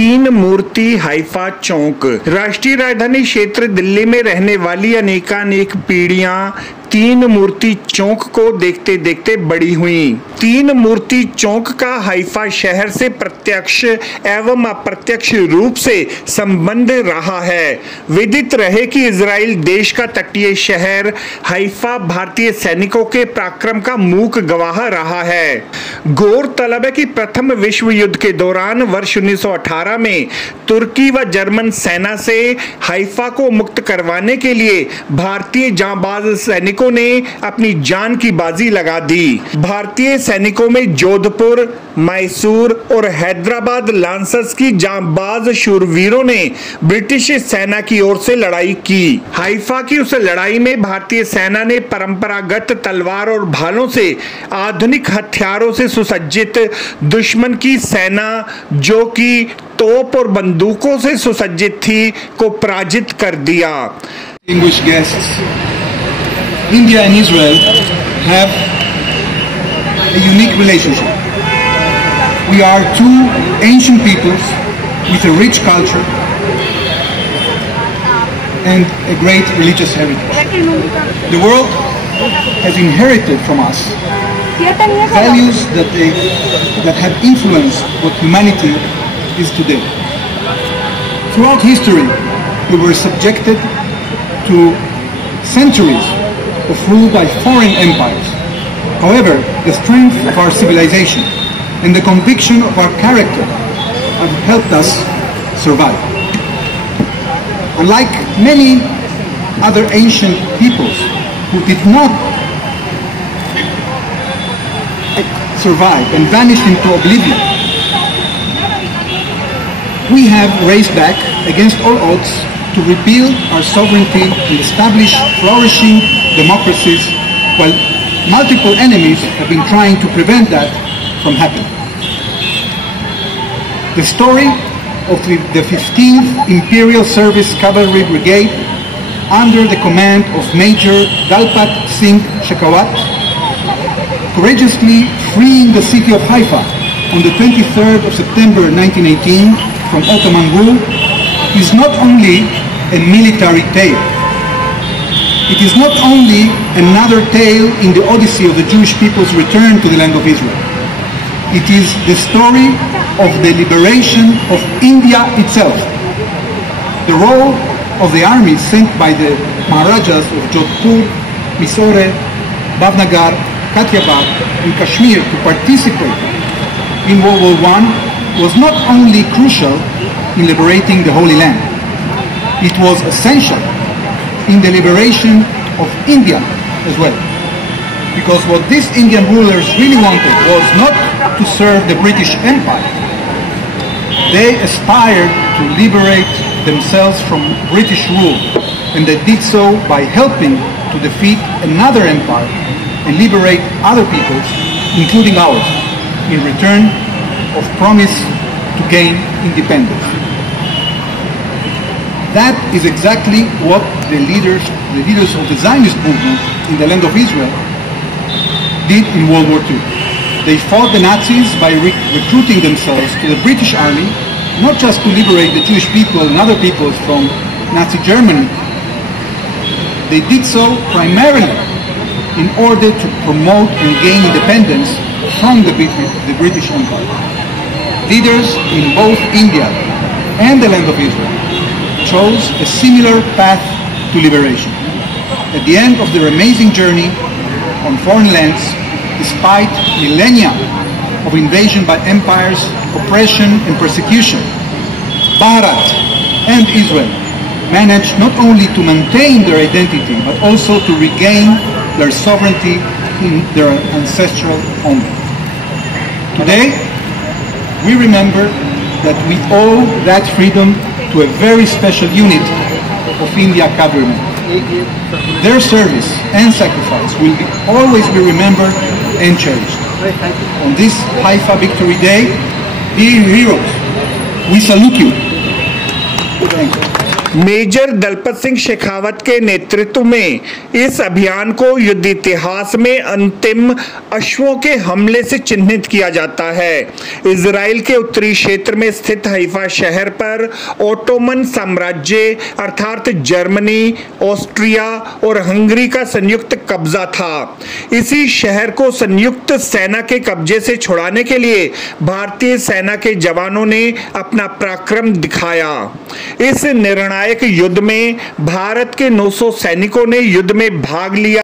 तीन मूर्ति हाइफा चौक। राष्ट्रीय राजधानी क्षेत्र दिल्ली में रहने वाली अनेकानेक पीढ़ियां तीन मूर्ति चौक को देखते देखते बड़ी हुई। तीन मूर्ति चौक का हाइफा शहर से प्रत्यक्ष एवं अप्रत्यक्ष रूप से संबंध रहा है। विदित रहे कि इजराइल देश का तटीय शहर हाइफा भारतीय सैनिकों के पराक्रम का मूक गवाह रहा है। गौरतलब है कि प्रथम विश्व युद्ध के दौरान वर्ष 1918 में तुर्की व जर्मन सेना से हाइफा को मुक्त करवाने के लिए भारतीय जांबाज सैनिकों ने अपनी जान की बाजी लगा दी। भारतीय सैनिकों में जोधपुर, मैसूर और हैदराबाद लांसर्स की जांबाज शूरवीरों ने ब्रिटिश सेना की ओर से लड़ाई की। हाइफा की उस लड़ाई में भारतीय सेना ने परंपरागत तलवार और भालों से आधुनिक हथियारों से सुसज्जित दुश्मन की सेना, जो कि तोप और बंदूकों से सुसज्जित थी, को पराजित कर दिया। Distinguished guests, India and Israel have a unique relationship. We are two ancient peoples with a rich culture and a great religious heritage. The world has inherited from us values that have influenced what humanity is today. Throughout history, we were subjected to centuries of rule by foreign empires. However, the strength of our civilization and the conviction of our character have helped us survive. Unlike many other ancient peoples who did not survive and vanished into oblivion, we have raised back against all odds to rebuild our sovereignty and establish flourishing democracies, while multiple enemies have been trying to prevent that from happening. The story of the 15th Imperial Service Cavalry Brigade, under the command of Major Dalpat Singh Shekhawat, courageously freeing the city of Haifa on the 23rd of September 1918 from Ottoman rule, is not only a military tale. It is not only another tale in the odyssey of the Jewish people's return to the land of Israel. It is the story of the liberation of India itself. The role of the armies sent by the Maharajas of Jodhpur, Mysore, Bhavnagar, Kathiawar, and Kashmir to participate in World War I was not only crucial in liberating the Holy Land, it was essential in the liberation of India as well. Because what these Indian rulers really wanted was not to serve the British Empire. They aspired to liberate themselves from British rule, and they did so by helping to defeat another empire and liberate other peoples, including ours, in return of promise to gain independence. That is exactly what the leaders of the Zionist movement in the land of Israel did in World War II. They fought the Nazis by recruiting themselves to the British army, not just to liberate the Jewish people and other peoples from Nazi Germany. They did so primarily in order to promote and gain independence from the British Empire. Leaders in both India and the land of Israel chose a similar path to liberation. At the end of their amazing journey on foreign lands, despite millennia of invasion by empires, oppression and persecution, Bharat and Israel managed not only to maintain their identity, but also to regain their sovereignty in their ancestral homeland. Today, we remember that we owe that freedom to a very special unit of India cavalrymen. Their service and sacrifice will always be remembered and cherished. On this Haifa Victory Day, dear heroes, we salute you. Thank you. Major Dalpat Singh Shekhawat के नेतृत्व में इस अभियान को युद्ध इतिहास में अंतिम अश्वों के हमले से चिन्हित किया जाता है। इजराइल के उत्तरी क्षेत्र में स्थित हैफा शहर पर ओटोमन साम्राज्य अर्थात जर्मनी, ऑस्ट्रिया और हंगरी का संयुक्त कब्जा था। इसी शहर को संयुक्त सेना के कब्जे से छुड़ाने के लिए भारतीय सेना के जवानों ने अपना पराक्रम दिखाया। इस निर्णायक युद्ध में भारत के 900 सैनिकों ने युद्ध में भाग लिया।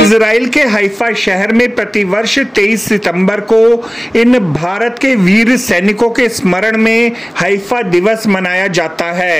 इजराइल के हैफा शहर में प्रतिवर्ष 23 सितंबर को इन भारत के वीर सैनिकों के स्मरण में हैफा दिवस मनाया जाता है।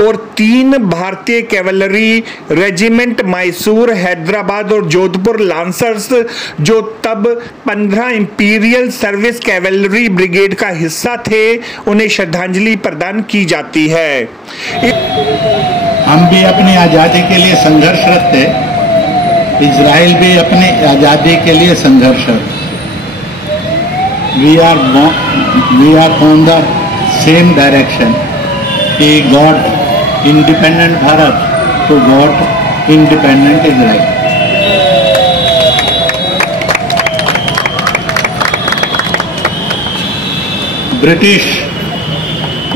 और 3 भारतीय कैवलरी रेजिमेंट मैसूर, हैदराबाद और जोधपुर लांसर्स, जो तब 15 इंपीरियल सर्विस कैवलरी ब्रिगेड का हिस्सा थे, उन्हें श्रद्धांजलि प्रदान की जाती है। हम भी अपनी आज़ादी के लिए संघर्षरत थे, इजराइल भी अपनी आज़ादी के लिए संघर्षरत। We are on the same direction कि god independent Bharat to god independent Israel. British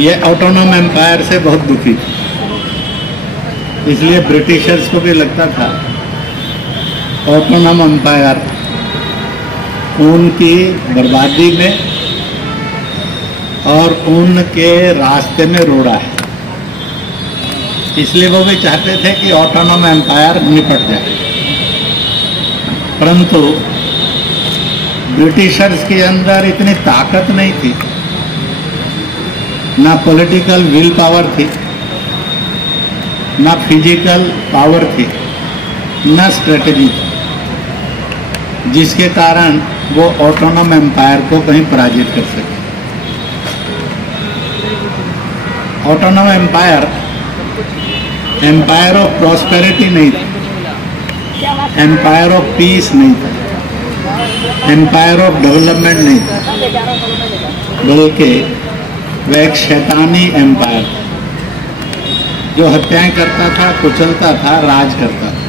ये ऑटोनॉम एम्पायर से बहुत दुखी, इसलिए ब्रिटिशर्स को भी लगता था ऑटोनॉम एम्पायर उनकी बर्बादी में और उनके रास्ते में रोड़ा है। इसलिए वो भी चाहते थे कि ऑटोनॉम एम्पायर निपट जाए। परंतु ब्रिटिशर्स के अंदर इतनी ताकत नहीं थी, ना पॉलिटिकल विल पावर थी, ना फिजिकल पावर थी, ना स्ट्रेटजी थी, जिसके कारण वो ऑटोनॉम एम्पायर को कहीं पराजित कर सके। ऑटोनॉम एम्पायर एम्पायर ऑफ प्रॉस्पेरिटी नहीं था, एम्पायर ऑफ पीस नहीं था, एम्पायर ऑफ डेवलपमेंट नहीं था, बल्कि वह एक शैतानी एम्पायर था जो हत्याएं करता था, कुचलता था, राज करता था।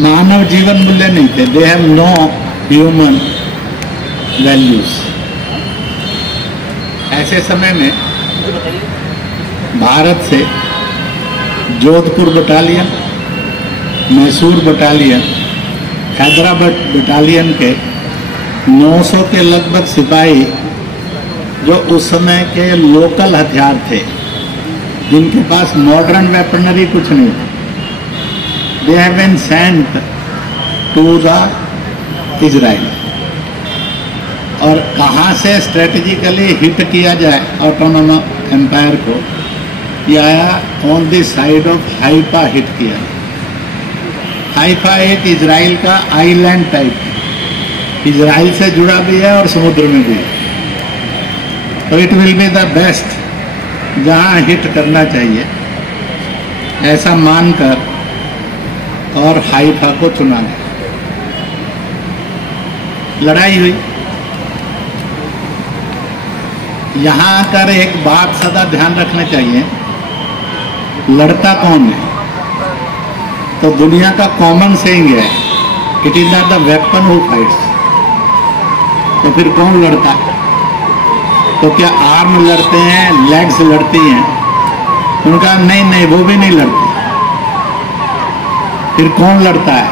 मानव जीवन मूल्य नहीं थे। They have no human values. ऐसे समय में भारत से Jodhpur battalion, Mysore battalion, Hyderabad battalion के 900 के लगभग सिपाही, जो उस समय के लोकल हथियार थे, जिनके पास मॉडर्न वेपनरी कुछ नहीं था, they have been sent to the Israel. और कहाँ से स्ट्रेटेजिकली हिट किया जाए ऑटोनॉम एम्पायर को, या on the side of Haifa hit किया। हाइफा एक इजराइल का आइलैंड टाइप है, इजराइल से जुड़ा भी है और समुद्र में भी है। तो it will be the best जहाँ हिट करना चाहिए, ऐसा मानकर और हाइफा को चुना गया। लड़ाई हुई। यहाँ आकर एक बात सदा ध्यान रखना चाहिए, लड़ता कौन है? तो दुनिया का कॉमन सेइंग है, it is not the weapon who fights. तो फिर कौन लड़ता है? तो क्या आर्म लड़ते हैं, लेग्स लड़ती हैं? उनका नहीं, वो भी नहीं लड़ती। फिर कौन लड़ता है?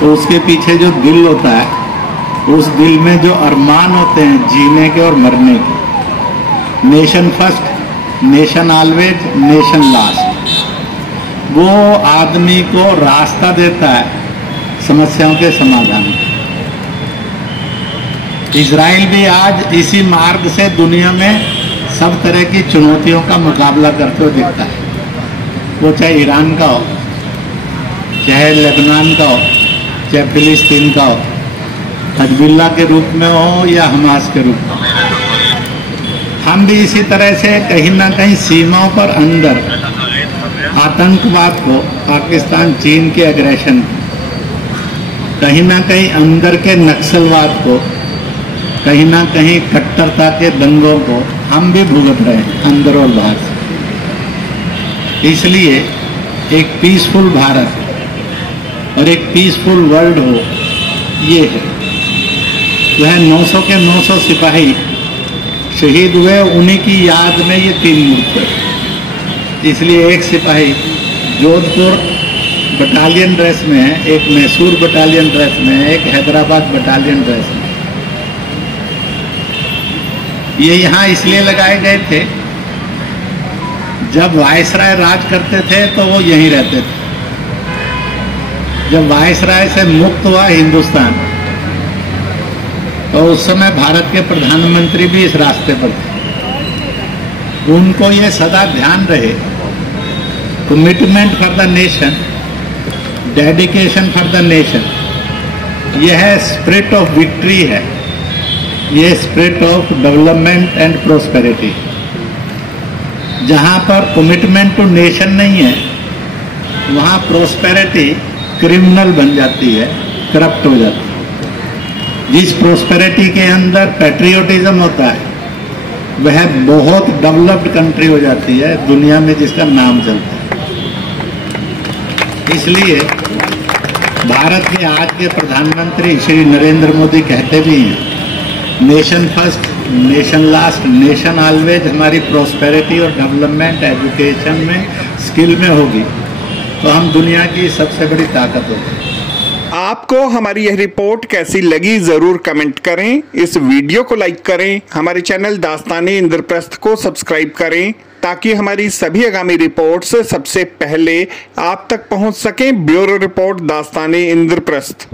तो उसके पीछे जो दिल होता है, उस दिल में जो अरमान होते हैं जीने के और मरने के, nation first, nation always, nation last, वो आदमी को रास्ता देता है समस्याओं के समाधान का। इजराइल भी आज इसी मार्ग से दुनिया में सब तरह की चुनौतियों का मुकाबला करते हुए दिखता है। वो चाहे ईरान का हो, चाहे लेबनान का हो, चाहे फिलिस्तीन का हो, हिजबुल्लाह के रूप में हो या हमास के रूप में। हम भी इसी तरह से कहीं ना कहीं सीमाओं पर अंदर आतंकवाद को, पाकिस्तान चीन के एग्रेशन को, कहीं ना कहीं अंदर के नक्सलवाद को, कहीं ना कहीं कट्टरता के दंगों को हम भी भुगत रहे हैं अंदर और बाहर से। इसलिए एक पीसफुल भारत और एक पीसफुल वर्ल्ड हो, ये है। वह 900 के 900 सिपाही शहीद हुए, उन्हीं की याद में ये 3 मूर्ति। इसलिए एक सिपाही जोधपुर बटालियन ड्रेस में है, एक मैसूर बटालियन ड्रेस में है, एक हैदराबाद बटालियन ड्रेस में। ये यहाँ इसलिए लगाए गए थे, जब वायसराय राज करते थे तो वो यहीं रहते थे। जब वायसराय से मुक्त हुआ हिंदुस्तान, तो उस समय भारत के प्रधानमंत्री भी इस रास्ते पर थे। उनको ये सदा ध्यान रहे, commitment for the nation, dedication for the nation, यह स्पिरिट ऑफ विक्ट्री है, ये spirit of development and prosperity. जहाँ पर कमिटमेंट टू नेशन नहीं है, वहाँ प्रोस्पेरिटी क्रिमिनल बन जाती है, करप्ट हो जाती है। जिस प्रोस्पेरिटी के अंदर पैट्रियोटिज्म होता है, वह बहुत डेवलप्ड कंट्री हो जाती है, दुनिया में जिसका नाम चलता है। इसलिए भारत के आज के प्रधानमंत्री श्री नरेंद्र मोदी कहते भी हैं, nation first, nation last, nation always. हमारी प्रोस्पेरिटी और डेवलपमेंट एजुकेशन में, स्किल में होगी तो हम दुनिया की सबसे बड़ी ताकत होगी। आपको हमारी यह रिपोर्ट कैसी लगी जरूर कमेंट करें। इस वीडियो को लाइक करें, हमारे चैनल दास्तान-ए-इंद्रप्रस्थ को सब्सक्राइब करें ताकि हमारी सभी आगामी रिपोर्ट्स सबसे पहले आप तक पहुंच सकें। ब्यूरो रिपोर्ट दास्ताने इंद्रप्रस्थ।